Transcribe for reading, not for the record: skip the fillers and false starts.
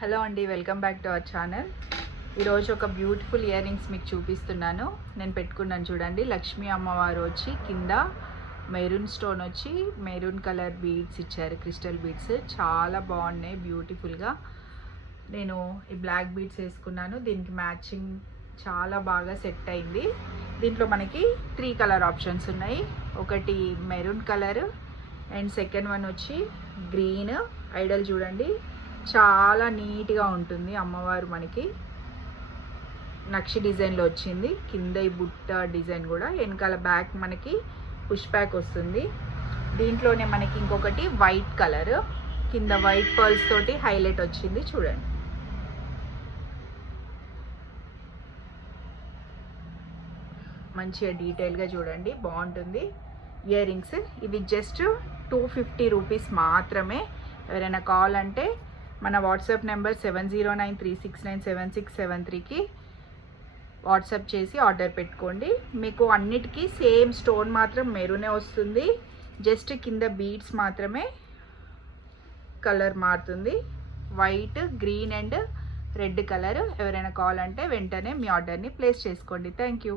Hello అండి, welcome back to our channel. ఈరోజు ఒక బ్యూటిఫుల్ ఇయర్ రింగ్స్ మీకు చూపిస్తున్నాను. నేను పెట్టుకున్నాను చూడండి. లక్ష్మీ అమ్మవారు వచ్చి కింద మెరూన్ స్టోన్ వచ్చి మెరూన్ కలర్ బీడ్స్ ఇచ్చారు, క్రిస్టల్ బీడ్స్. చాలా బాగున్నాయి, బ్యూటిఫుల్గా. నేను ఈ బ్లాక్ బీడ్స్ వేసుకున్నాను, దీనికి మ్యాచింగ్ చాలా బాగా సెట్ అయింది. దీంట్లో మనకి 3 కలర్ ఆప్షన్స్ ఉన్నాయి. ఒకటి maroon colour and second one వచ్చి గ్రీన్. ఐడల్ చూడండి, చాలా నీట్గా ఉంటుంది. అమ్మవారు మనకి నక్షి డిజైన్లో వచ్చింది. కింద ఈ బుట్ట డిజైన్ కూడా, వెనకాల బ్యాక్ మనకి పుష్ బ్యాక్ వస్తుంది. దీంట్లోనే మనకి ఇంకొకటి వైట్ కలర్, కింద వైట్ పర్ల్స్ తోటి హైలైట్ వచ్చింది చూడండి. మంచిగా డీటెయిల్గా చూడండి, బాగుంటుంది. ఇయర్ రింగ్స్ ఇవి జస్ట్ 250 రూపీస్ మాత్రమే. ఎవరైనా కావాలంటే మన వాట్సాప్ నెంబర్ 7093697673కి వాట్సాప్ చేసి ఆర్డర్ పెట్టుకోండి. మీకు అన్నిటికీ సేమ్ స్టోన్ మాత్రం మెరూనే వస్తుంది, జస్ట్ కింద బీడ్స్ మాత్రమే కలర్ మారుతుంది. White, green and red colour. ఎవరైనా కావాలంటే వెంటనే మీ ఆర్డర్ని ప్లేస్ చేసుకోండి. Thank you.